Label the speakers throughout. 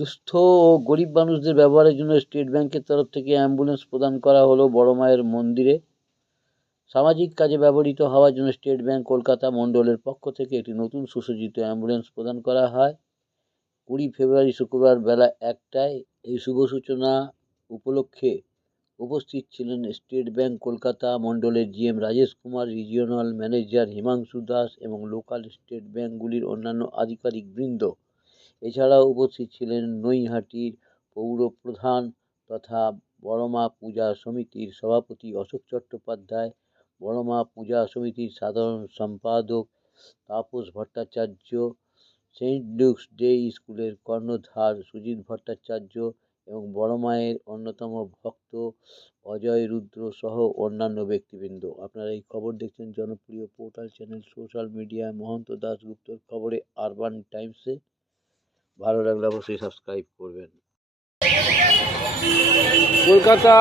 Speaker 1: দুস্থ ও গরিব মানুষদের ব্যবহারের জন্য স্টেট ব্যাংকের তরফ থেকে অ্যাম্বুলেন্স প্রদান করা হলো বড় মায়ের মন্দিরে। সামাজিক কাজে ব্যবহৃত হওয়ার জন্য স্টেট ব্যাংক কলকাতা মণ্ডলের পক্ষ থেকে একটি নতুন সুসজ্জিত অ্যাম্বুলেন্স প্রদান করা হয়। কুড়ি ফেব্রুয়ারি শুক্রবার বেলা একটায় এই শুভ সূচনা উপলক্ষে উপস্থিত ছিলেন স্টেট ব্যাংক কলকাতা মণ্ডলের GM Rajesh Kumar, regional manager Himanshu Das এবং লোকাল স্টেট ব্যাংকগুলির অন্যান্য আধিকারিকবৃন্দ এছাড়াও উপস্থিত ছিলেন নৈহাটির পৌর প্রধান তথা বড়মা পূজা সমিতির সভাপতি অশোক চট্টোপাধ্যায়, বড়মা পূজা সমিতির সাধারণ সম্পাদক Tapas Bhattacharya, Saint Luke's day স্কুলের কর্ণধার সুজিত ভট্টাচার্য এবং বড় মায়ের অন্যতম ভক্ত অজয় রুদ্র সহ অন্যান্য ব্যক্তিবৃন্দ। আপনারা এই খবর দেখছেন জনপ্রিয় পোর্টাল চ্যানেল সোশ্যাল মিডিয়ায়। মহন্ত দাশগুপ্তর খবরে আরবান টাইমসে। ভালো লাগলে অবশ্যই সাবস্ক্রাইব করবেন।
Speaker 2: কলকাতা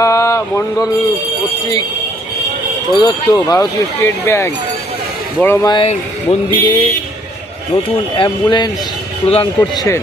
Speaker 2: মণ্ডল কর্তৃক প্রদত্ত ভারতীয় স্টেট ব্যাংক বড় মায়ের মন্দিরে নতুন অ্যাম্বুলেন্স প্রদান করছেন।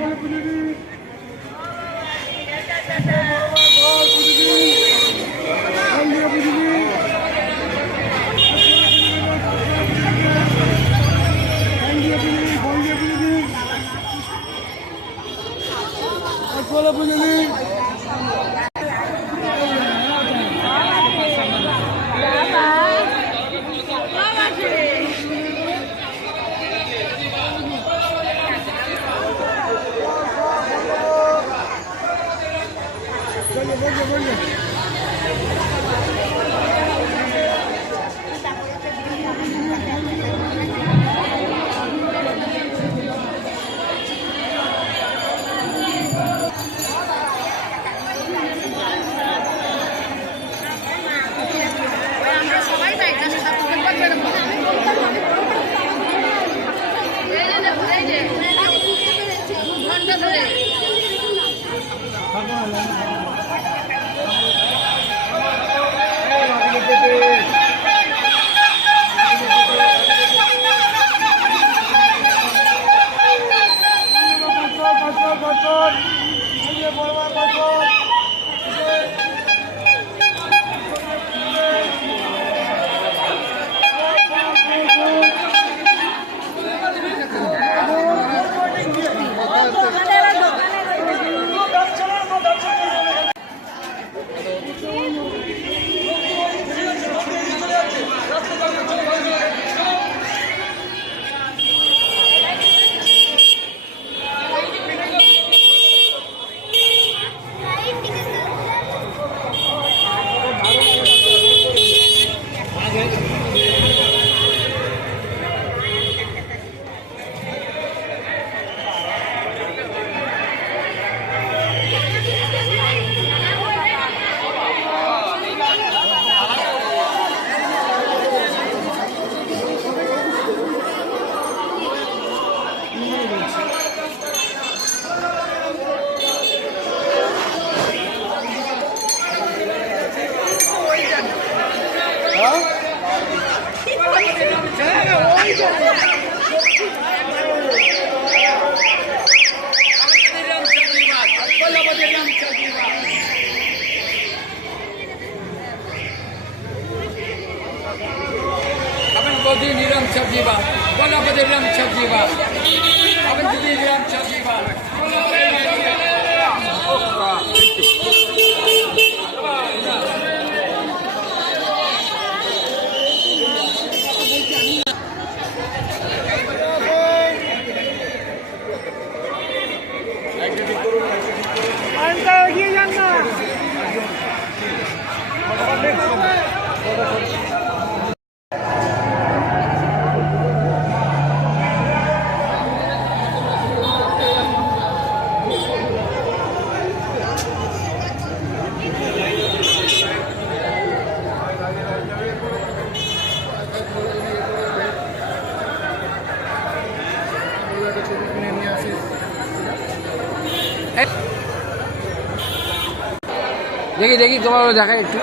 Speaker 3: Congratulations. Chabjiva, Balabadi Ram Chabjiva, Abhijiti Ram Chabjiva.
Speaker 4: এগিয়ে যান না
Speaker 3: দেখি দেখি তোমার দেখা একটু।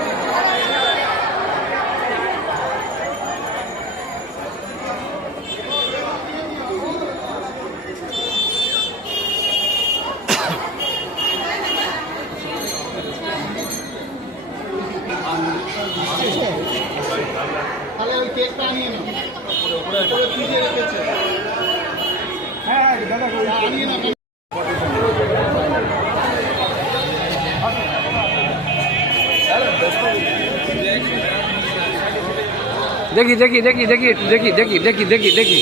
Speaker 3: দেখি দেখি দেখি দেখি একটু দেখি দেখি দেখি দেখি দেখি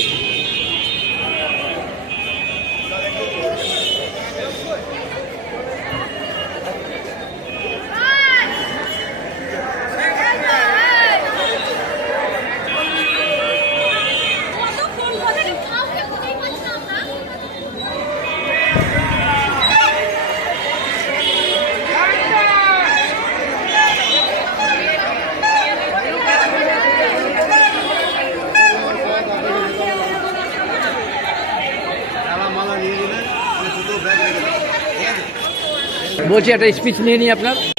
Speaker 3: বলছি একটা স্পিচ নিয়ে নিই আপনার।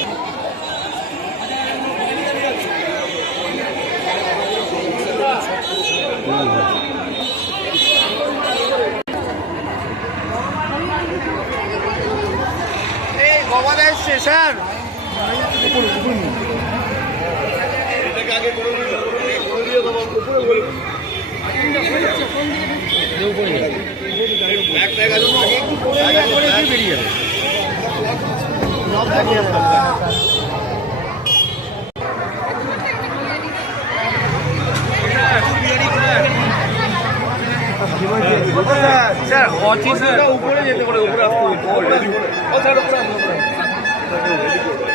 Speaker 4: এই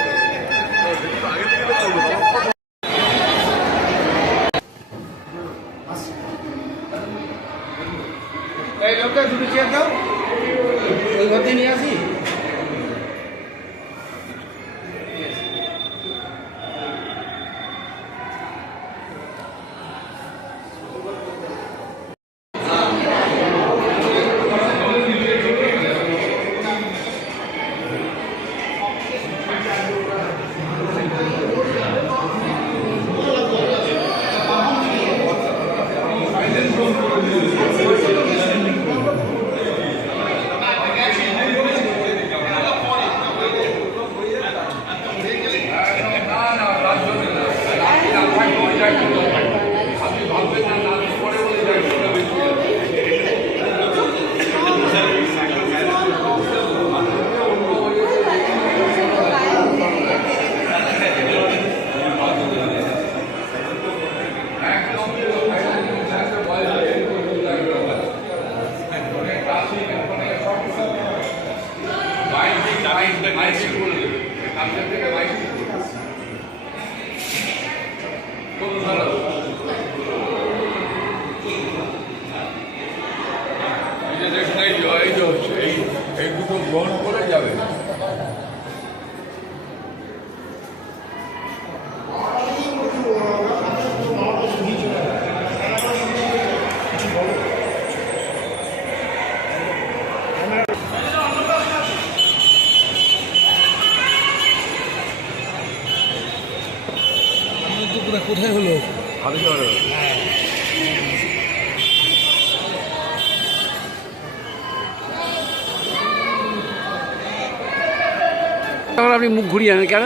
Speaker 3: আপনি মুখ ঘুরিয়ে আনেন কেন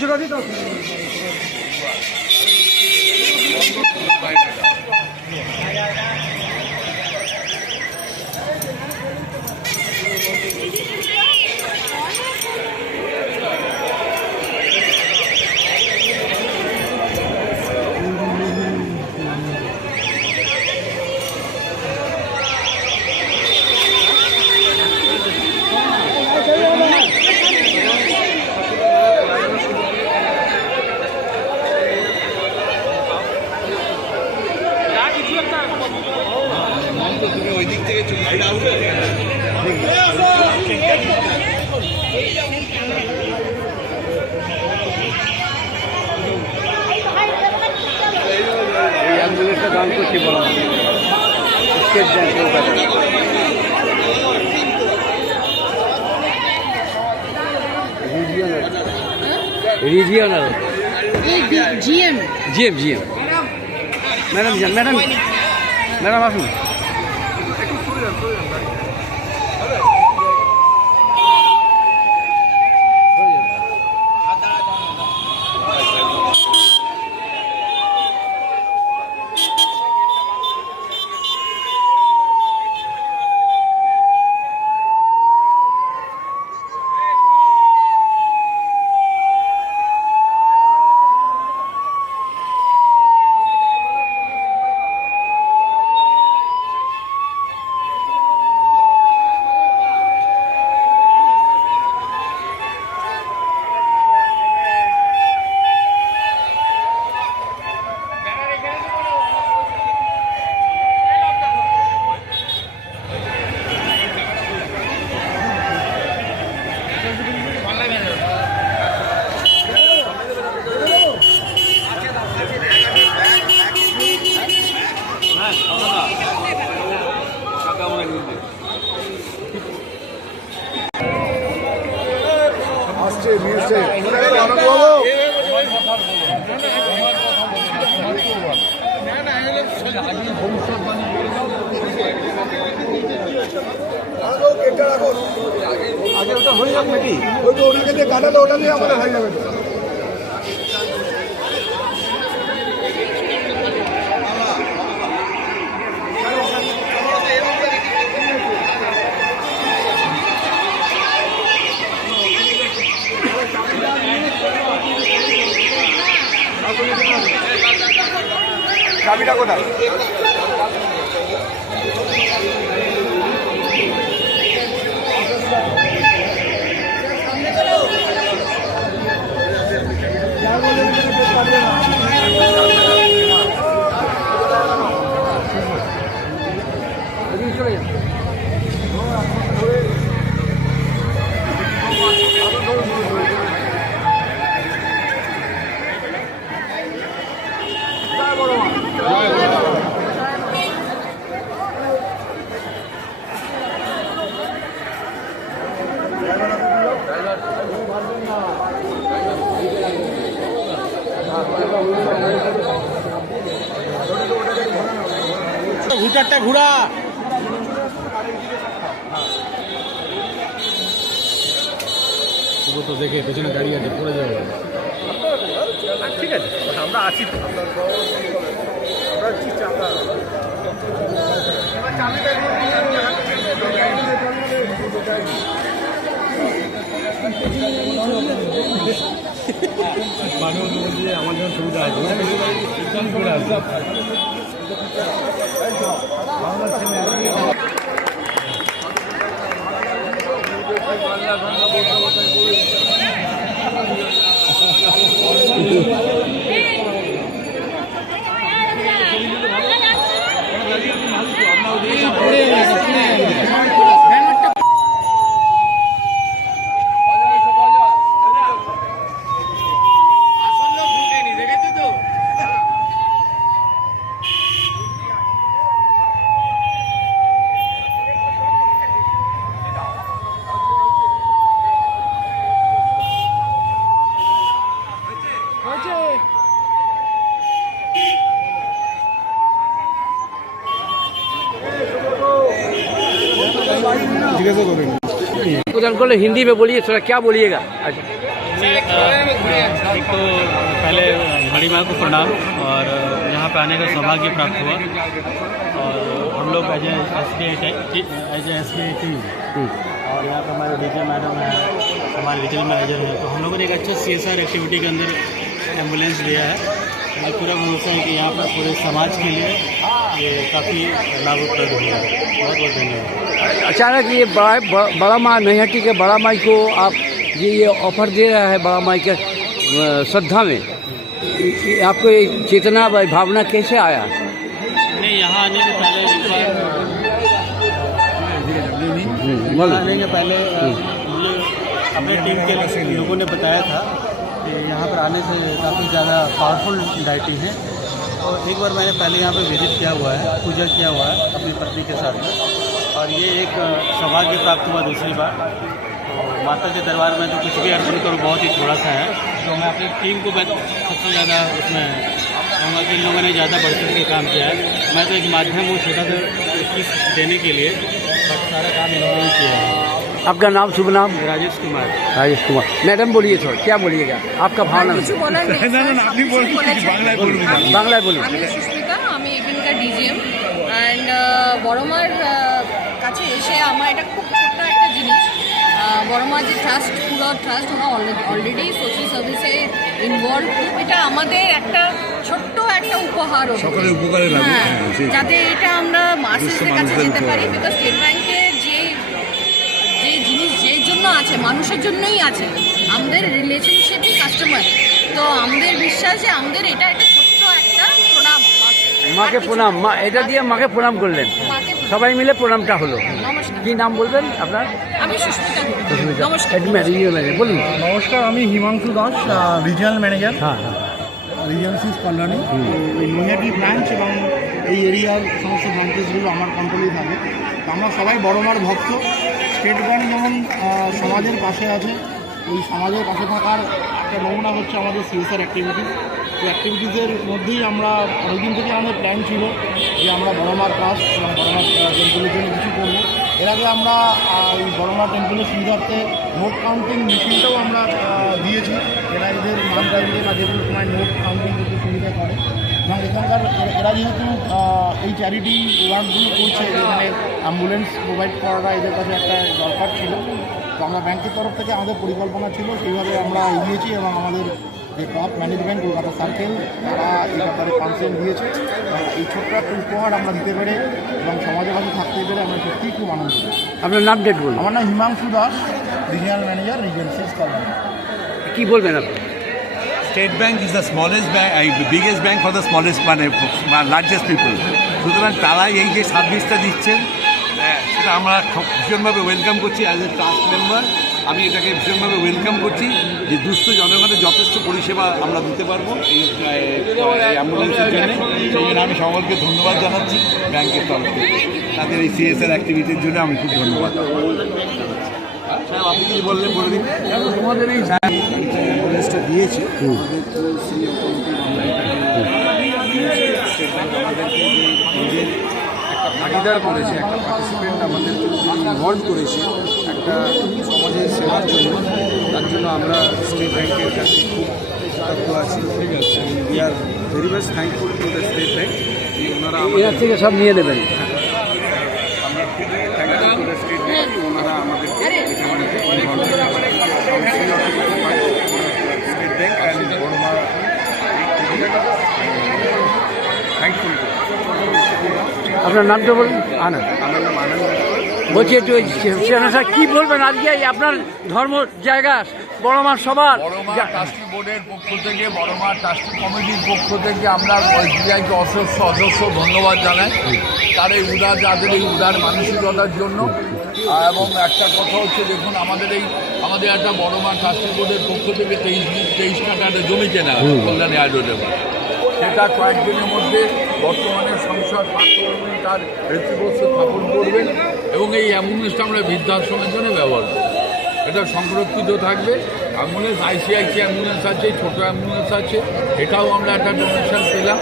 Speaker 4: জোড়া দিতে
Speaker 3: এই অ্যাম্বুলেন্সটা দান করছি বলা state bank Kolkata regional
Speaker 5: regional
Speaker 3: GM GM madam যান ম্যাডাম ম্যাডাম আসুন আগে ওটা হয়ে যাবে নাকি
Speaker 6: ওই তো ওনাকে দিয়ে কাটালে ওটা দিয়ে আমাদের হয়ে যাবে। চাবিটা কোথায়
Speaker 3: হুটারটা ঘুরা তো দেখে পেছনে গাড়ি আছে পড়ে যাবে ঠিক আছে আমরা আছি তো মানুষ বলছে আমার জন্য সুবিধা আছে রিটার্ন করে उधर बोले हिंदी में बोलिए थोड़ा क्या बोलिएगा? अच्छा।
Speaker 7: एक तो पहले बड़ी माँ को प्रणाम और यहाँ पे आने का सौभाग्य प्राप्त हुआ। और हम लोग as S B as S B I team और यहाँ पे हमारे डीजे मैडम हैं हमारे रिटेल मैनेजर हैं तो हम लोगों ने एक अच्छा सी एस आर एक्टिविटी के अंदर एंबुलेंस लिया है। मुझे पूरा भरोसा है कि यहाँ पर पूरे समाज के लिए ये काफ़ी लाभप्रद होगा बहुत बहुत धन्यवाद।
Speaker 3: अचानक ये बड़ा बड़ा- बड़ा माँ नैहटी के बड़ा माई को आप ये ये ऑफ़र दे रहा है बड़ा माई के श्रद्धा में। आपको ये चेतना भावना कैसे आया?
Speaker 7: नहीं यहाँ आने के पहले
Speaker 3: बोलो।
Speaker 7: आने के पहले अपने टीम के लोगों ने बताया था कि यहाँ पर आने से काफ़ी ज़्यादा पावरफुल डाइटिंग है। और एक बार मैंने पहले यहाँ पे विज़िट किया हुआ है, पूजा किया हुआ है अपनी पत्नी के साथ में। और ये एक सौभाग्य प्राप्त हुआ दूसरी बार। तो माता के दरबार में तो कुछ भी अर्पण करो, बहुत ही थोड़ा सा है। तो मैं अपनी टीम को सबसे ज़्यादा उसमें कहूँगा कि इन लोगों ने ज़्यादा बढ़ चढ़ के काम किया है। मैं तो एक माध्यम हूँ छोटा सा देने के लिए बट सारा काम इन लोगों ने किया है।
Speaker 3: आपका नाम शुभ नाम
Speaker 7: राजेश कुमार
Speaker 3: राजेश कुमार मैडम बोलिए थोड़ा क्या बोलिएगा आपका भावना
Speaker 5: কিছু বলার নেই আপনি বলেছেন
Speaker 3: বাংলায় বলুন
Speaker 5: আমি সুস্মিতা আমি এখানকার ডিজিএম অ্যান্ড বড়মার আহ, কাছে এসে আমার এটা খুব ছোট্ট একটা জিনিস আহ, বড়মার যে ট্রাস্ট পুরো ট্রাস্ট ওরা অলরেডি সোশ্যাল সার্ভিসে ইনভলভ এটা আমাদের একটা ছোট্ট একটা উপহার সকলে উপকারে হ্যাঁ যাতে এটা আমরা মাসেসদের কাছে যেতে পারি বিকজ স্টেট ব্যাংকের যে যে জিনিস যে জন্য আছে মানুষের জন্যই আছে। আমাদের রিলেশনশিপই কাস্টমার তো আমাদের বিশ্বাস যে আমাদের এটা একটা ছোট্ট একটা প্রণাম।
Speaker 3: মাকে প্রণাম। মা এটা দিয়ে মাকে প্রণাম করলেন। সবাই মিলে প্রণামটা হলো।
Speaker 5: নমস্কার।
Speaker 3: কি নাম বলবেন আপনার?
Speaker 5: আমি সুস্মিতা নমস্কার।
Speaker 3: ম্যানেজার বলুন।
Speaker 8: নমস্কার আমি হিমাংশু দাস রিজিয়নাল ম্যানেজার
Speaker 3: হ্যাঁ হ্যাঁ।
Speaker 8: রিজেন্সিস কল্যাণী নৈহাটি ব্রাঞ্চ এবং এই এরিয়ার সমস্ত ব্রাঞ্চেসগুলো আমার কন্ট্রোলেই থাকে। আমরা সবাই বড় মার ভক্ত। স্টেট ব্যাঙ্ক যেমন সমাজের পাশে আছে, ওই সমাজের পাশে থাকার একটা নমুনা হচ্ছে আমাদের সিএসআর অ্যাক্টিভিটিস তো অ্যাক্টিভিটিসের মধ্যেই আমরা অনেকদিন থেকে আমাদের প্ল্যান ছিল যে আমরা বড় মার ট্রাস্ট এবং বড় মার টেম্পলের জন্য কিছু করব। এর আগে আমরা এই বড় মার টেম্পলের সুবিধার্থে নোট কাউন্টিং মেশিনটাও আমরা দিয়েছি। এরা এদের মান চাইলে বা যে কোনো সময় নোট কাউন্টিং করতে সুবিধা করে। এবং এখানকার এরা- যেহেতু এই চ্যারিটি ওয়ার্কগুলো করছে এখানে অ্যাম্বুলেন্স প্রোভাইড করাটা এদের কাছে একটা দরকার ছিল। তো আমরা ব্যাংকের তরফ থেকে আমাদের পরিকল্পনা ছিল সেইভাবে আমরা এগিয়েছি এবং আমাদের যে টপ ম্যানেজমেন্ট কলকাতা সার্কেল তারা এই ব্যাপারে কনসেন্ট দিয়েছে। এবং এই ছোট্ট একটা উপহার আমরা দিতে পেরে এবং সমাজের কাছে থাকতে পেরে আমরা সত্যিই খুব আনন্দিত।
Speaker 3: আপনার নাম ডেট বলুন।
Speaker 8: আমার নাম হিমাংশু দাস রিজিয়নাল ম্যানেজার রিজেন্সিস কল্যাণ
Speaker 3: কি বলবেন আপনি?
Speaker 9: State bank is the smallest bank biggest bank for the smallest মানে লার্জেস্ট পিপল সুতরাং তারা এই যে সার্ভিসটা দিচ্ছেন আহ, সেটা আমরা ভীষণভাবে ওয়েলকাম করছি অ্যাজ এ ট্রাস্ট মেম্বার আমি এটাকে ভীষণভাবে ওয়েলকাম করছি যে দুস্থ জনগণের যথেষ্ট পরিষেবা আমরা দিতে পারব এই অ্যাম্বুলেন্সের জন্য। সেই জন্য আমি সকলকে ধন্যবাদ জানাচ্ছি ব্যাংকের তরফ থেকে। তাদের এই সিএসআর অ্যাক্টিভিটির জন্য আমি খুব ধন্যবাদ। সাহেব আপনি কি বললেন বলে দিন। তোমাদের এই
Speaker 8: অ্যাম্বুলেন্সটা দিয়েছি। নিজের একটা ভাগিদার করেছে একটা পার্টিসিপেন্ট আমাদের ইনভলভ করেছে একটা সমাজের সেবার জন্য। তার জন্য আমরা স্টেট ব্যাংকের কাছে খুব কৃতজ্ঞ আছি। We are very much thankful to the state bank
Speaker 3: এনার থেকে সব নিয়ে নেবেন
Speaker 8: আমরা খুবই thankful to the state bank ওনারা আমাদেরকে এখানে involve করেছে। স্টেট ব্যাংক অ্যান্ড বড়মা থ্যাঙ্কফুল
Speaker 3: আপনার নামটা বলুন। আনন্দ।
Speaker 8: আমার আনন্দ।
Speaker 3: বলছি একটু চেয়ারম্যান কি বলবেন আজকে? আপনার ধর্ম জায়গা বড় মার সবার।
Speaker 4: ট্রাস্টি বোর্ডের পক্ষ থেকে বড়মা ট্রাস্টি কমিটির পক্ষ থেকে আমরা এসবিআইকে অসস্য অজস্র ধন্যবাদ জানাই। তার এই উদার যাদের এই উদার মানসিকতার জন্য। এবং একটা কথা হচ্ছে দেখুন আমাদের এই আমাদের একটা বড়মা ট্রাস্টি বোর্ডের পক্ষ থেকে তেইশ তেইশ কাটা একটা জমি কেনা হয় কল্যাণী হাইড্রোডেবার সেটা কয়েকদিনের মধ্যে বর্তমানে সংসদ করবেন তার ভিত্তিপ্রস্ত স্থাপন করবেন এবং এই অ্যাম্বুলেন্সটা আমরা বৃদ্ধাশ্রমের জন্য ব্যবহার করব। এটা সংরক্ষিত থাকবে। অ্যাম্বুলেন্স, আইসিআইসি অ্যাম্বুলেন্স আছে, ছোটো অ্যাম্বুলেন্স আছে, এটাও আমরা একটা ডোনেশন পেলাম।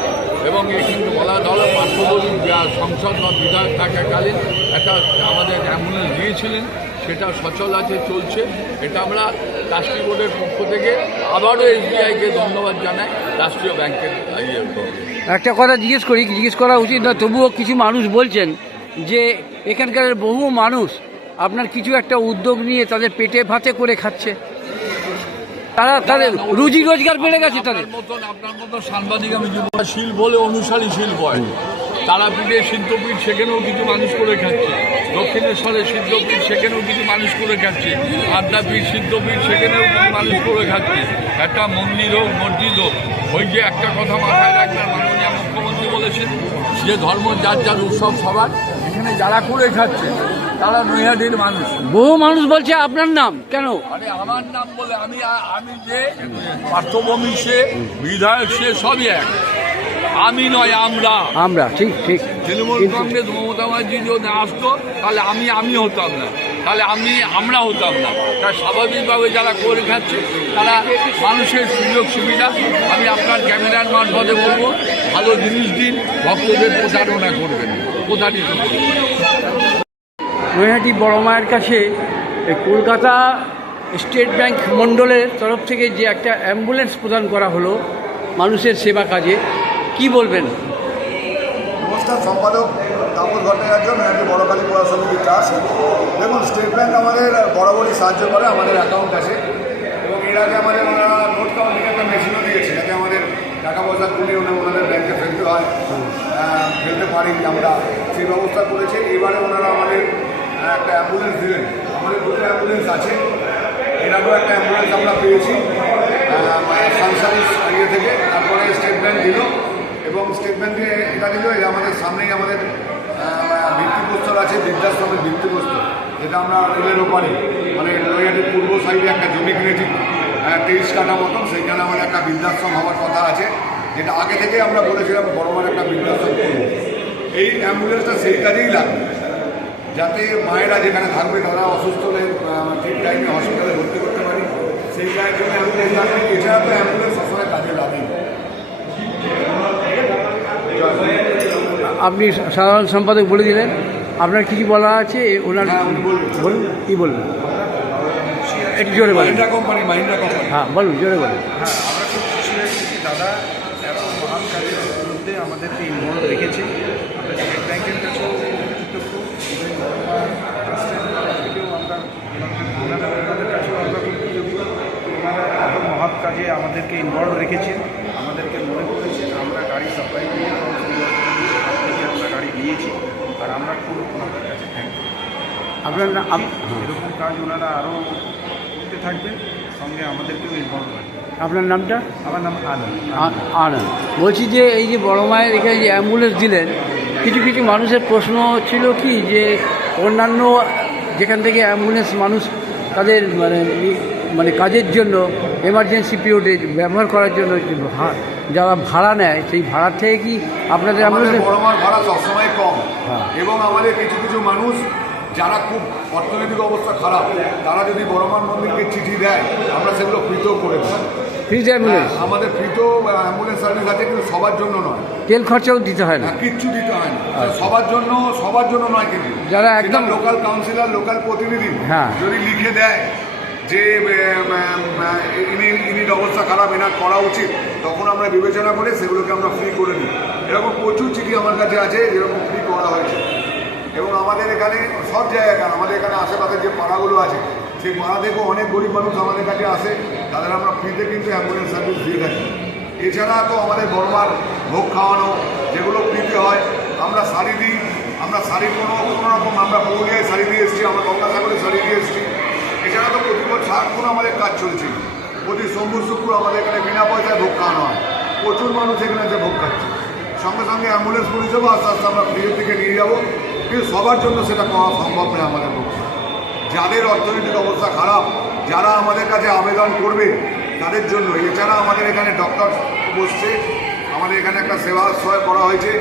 Speaker 4: এবং এখানে বলা হলো পার্শ্ববর্তী যা সংসদ বা বিধায়ক থাকাকালীন একটা আমাদের অ্যাম্বুলেন্স দিয়েছিলেন, সেটা সচল আছে, চলছে। এটা আমরা রাষ্ট্রীয় বোর্ডের পক্ষ থেকে আবারও এসবিআইকে ধন্যবাদ জানাই রাষ্ট্রীয় ব্যাংকের
Speaker 3: একটা কথা জিজ্ঞেস করি জিজ্ঞেস করা উচিত না তবুও কিছু মানুষ বলছেন যে এখানকার বহু মানুষ আপনার কিছু একটা উদ্যোগ নিয়ে তাদের পেটে ভাতে করে খাচ্ছে। তারা তাদের রুজি রোজগার বেড়ে গেছে তাদের।
Speaker 4: মতন আপনার মতো সাংবাদিক আমি যুবশীল বলে অনুসারী শিল্প। হয় তারাপীঠে সিদ্ধপীঠ সেখানেও কিছু মানুষ করে খাচ্ছে। দক্ষিণেশ্বরে সিদ্ধপীঠ সেখানেও কিছু মানুষ করে খাচ্ছে। আদ্যাপীঠ সিদ্ধপীঠ সেখানেও কিছু মানুষ করে খাচ্ছে। একটা মন্দির হোক মসজিদ হোক ওই যে একটা কথা মাথায় রাখবেন মাননীয় মুখ্যমন্ত্রী বলেছেন যে ধর্ম যার যার উৎসব সবার এখানে যারা করে খাচ্ছে তারা নৈহাটির মানুষ।
Speaker 3: বহু মানুষ বলছে আপনার নাম কেন?
Speaker 4: আরে আমার নাম বলে আমি আমি যে পার্থভূমি সে বিধায়ক সে সবই এক। আমি নয় আমরা।
Speaker 3: আমরা ঠিক ঠিক।
Speaker 4: তৃণমূল কংগ্রেস মমতা ব্যানার্জি যদি আসতো তাহলে আমি আমি হতাম না। তাহলে আমি আমরা হতাম না। তাই স্বাভাবিকভাবে যারা করে খাচ্ছে তারা মানুষের সুযোগ সুবিধা। আমি আপনার ক্যামেরার মারফতে বলব ভালো জিনিস দিন ভক্তদের প্রচারণা করবেন করবেন।
Speaker 3: নৈহাটি বড় মায়ের কাছে কলকাতা স্টেট ব্যাংক মণ্ডলের তরফ থেকে যে একটা অ্যাম্বুলেন্স প্রদান করা হলো মানুষের সেবা কাজে কি বলবেন?
Speaker 6: নমস্কার, সম্পাদক তাপস ভট্টাচার্য মেয়াদি বড়কালী পড়া সমিতি ট্রাস্ট দেখুন স্টেট ব্যাঙ্ক আমাদের বরাবরই সাহায্য করে, আমাদের অ্যাকাউন্ট আছে। এবং এর আগে আমাদের ওনারা নোট কাউন্টিং একটা মেশিনও দিয়েছে, যাতে আমাদের টাকা পয়সা তুলে ওনার ওনাদের ব্যাংকে ফেলতে হয় ফেলতে পারি আমরা। সেই ব্যবস্থা করেছে। এবারে ওনারা আমাদের একটা অ্যাম্বুলেন্স দিলেন। আমাদের দুটো অ্যাম্বুলেন্স আছে। এর আগেও একটা অ্যাম্বুলেন্স আমরা পেয়েছি সানসারিস ইয়ে থেকে। তারপরে স্টেট ব্যাঙ্ক দিল। এবং স্টেট এটা দিল আমাদের সামনেই আমাদের ভিত্তিপ্রস্তর আছে, বৃদ্ধাশ্রমের ভিত্তিপ্রস্তর, যেটা আমরা রেলের ওপারে মানে নৈহাটির পূর্ব সাইডে একটা জমি কিনেছি তেইশ কাঠা মতন, সেইখানে আমাদের একটা বৃদ্ধাশ্রম হওয়ার কথা আছে, যেটা আগে থেকে আমরা বলেছিলাম বড়মার একটা বৃদ্ধাশ্রম করব। এই অ্যাম্বুলেন্সটা সেই কাজেই লাগবে, যাতে মায়েরা যেখানে থাকবে, তারা অসুস্থ হলে ঠিক টাইমে হসপিটালে ভর্তি করতে পারি। সেই কাজের জন্য এছাড়া তো অ্যাম্বুলেন্স সবসময় কাজে লাগে
Speaker 3: আপনি সাধারণ সম্পাদক বলে দিলেন। আপনার কিছু বলা আছে? ওনার
Speaker 6: হ্যাঁ।
Speaker 3: বলুন। কী বলবেন একটু জোরে বলেন।
Speaker 6: Company Mahindra company.
Speaker 3: হ্যাঁ বলুন জোরে বলেন।
Speaker 10: হ্যাঁ আমরা খুব খুশি হয়েছি দাদা এত মহান কাজের মধ্যে আমাদেরকে ইনভলভ রেখেছে। আমরা স্টেট ব্যাংকের কাছেও কৃতজ্ঞ ইভেন ট্রাস্টের তরফ থেকেও আমরা ওনাদের- ওনাদের ওনাদের কাছেও আমরা খুব কৃতজ্ঞ ওনারা এত মহৎ কাজে আমাদেরকে ইনভলভ রেখেছেন আমাদেরকে মনে করেছেন আমরা গাড়ি সাপ্লাই দিয়ে নিয়েছি আর আমরা খুব ওনাদের কাছে থ্যাংক
Speaker 3: আপনার
Speaker 10: এরকম কাজ ওনারা আরও করতে থাকবেন সঙ্গে আমাদেরকেও ইনভলভ রাখবেন।
Speaker 3: আপনার নামটা?
Speaker 10: আমার নাম আনন্দ।
Speaker 3: আনন্দ। বলছি যে এই যে বড় মায়ের এখানে যে অ্যাম্বুলেন্স দিলেন কিছু কিছু মানুষের প্রশ্ন ছিল কি যে অন্যান্য যেখান থেকে অ্যাম্বুলেন্স মানুষ তাদের মানে মানে কাজের জন্য এমার্জেন্সি পিরিয়ডে ব্যবহার করার জন্য যে ভা- যারা ভাড়া নেয় সেই ভাড়ার থেকে কি আপনাদের
Speaker 6: ভাড়া সবসময় কম।
Speaker 3: হ্যাঁ।
Speaker 6: এবং আমাদের কিছু কিছু মানুষ যারা খুব অর্থনৈতিক অবস্থা খারাপ তারা যদি বড় মার মন্দিরকে চিঠি দেয় আমরা সেগুলো ফ্রিতেও করে দিই
Speaker 3: ফ্রিজ অ্যাম্বুলেন্স
Speaker 6: আমাদের ফ্রিতেও অ্যাম্বুলেন্স সার্ভিস আছে কিন্তু সবার জন্য নয়।
Speaker 3: তেল খরচাও দিতে হয় না।
Speaker 6: হ্যাঁ, কিচ্ছু দিতে হয় না। সবার জন্য সবার জন্য নয় কিন্তু।
Speaker 3: যারা একদম-
Speaker 6: লোকাল কাউন্সিলর লোকাল প্রতিনিধি
Speaker 3: হ্যাঁ।
Speaker 6: যদি লিখে দেয় যে ইনি, ইনির অবস্থা খারাপ, এনার করা উচিত, তখন আমরা বিবেচনা করে সেগুলোকে আমরা ফ্রি করে নিই। এরকম প্রচুর চিঠি আমার কাছে আছে, যেরকম ফ্রি করা হয়েছে। এবং আমাদের এখানে সব জায়গায় আমাদের এখানে আশেপাশে যে পাড়াগুলো আছে, সেই পাড়া থেকেও অনেক গরিব মানুষ আমাদের কাছে আসে, তাদের আমরা ফ্রিতে কিন্তু অ্যাম্বুলেন্স সার্ভিস দিয়ে থাকি। এছাড়া তো আমাদের বড়মার ভোগ খাওয়ানো, যেগুলো ফ্রিতে হয়, আমরা শাড়ি দিই, আমরা শাড়ি কোনো কোনো রকম আমরা পুরুলিয়ায় শাড়ি দিয়ে এসেছি, আমরা গঙ্গাসাগরে শাড়ি দিয়ে এসেছি। এছাড়া তো প্রতি কোনো আমাদের কাজ চলছে। প্রতি সোমবু শুক্র আমাদের এখানে বিনা পয়সায় ভোগ খাওয়ানো হয়। প্রচুর মানুষ এখানে এসে ভোগ খাচ্ছে। সঙ্গে সঙ্গে অ্যাম্বুলেন্স পরিষেবা আস্তে আস্তে আমরা ফ্রিজের দিকে নিয়ে যাব। কিন্তু সবার জন্য সেটা করা সম্ভব নয় আমাদের পক্ষে। যাদের অর্থনৈতিক অবস্থা খারাপ, যারা আমাদের কাছে আবেদন করবে, তাদের জন্য। এছাড়া আমাদের এখানে ডক্টর বসছে। আমাদের এখানে একটা সেবাশ্রয় করা হয়েছে।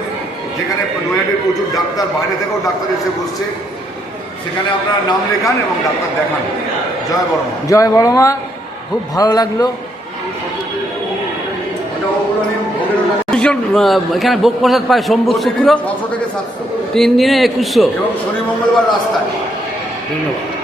Speaker 6: যেখানে নৈহাটির প্রচুর ডাক্তার, বাইরে থেকেও ডাক্তার এসে বসছে। সেখানে আপনারা নাম লেখান এবং ডাক্তার দেখান। জয় বর্মা
Speaker 3: জয় বড়মা খুব ভালো লাগল। এখানে ভোগ প্রসাদ পায় সোমবার শুক্র।
Speaker 6: ছশো থেকে সাতশো।
Speaker 3: তিন দিনে একুশশো।
Speaker 6: শনি মঙ্গলবার রাস্তায়।
Speaker 3: ধন্যবাদ।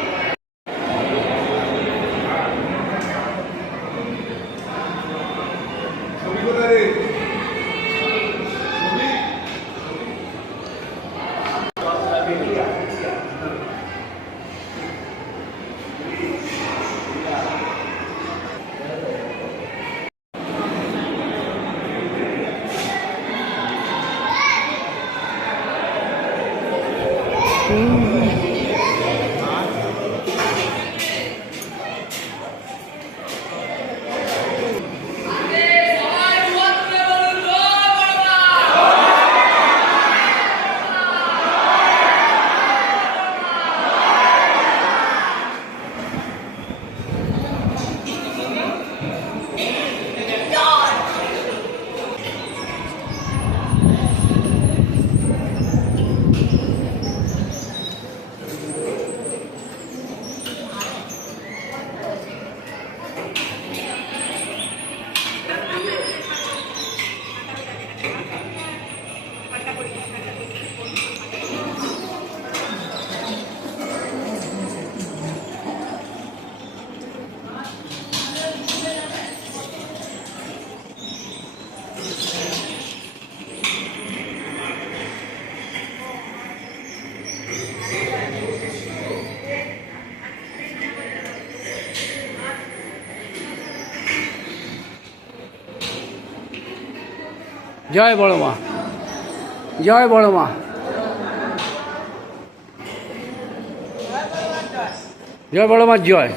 Speaker 3: জয় বড় মা। জয় বড় মা। জয় বড় মা জয়।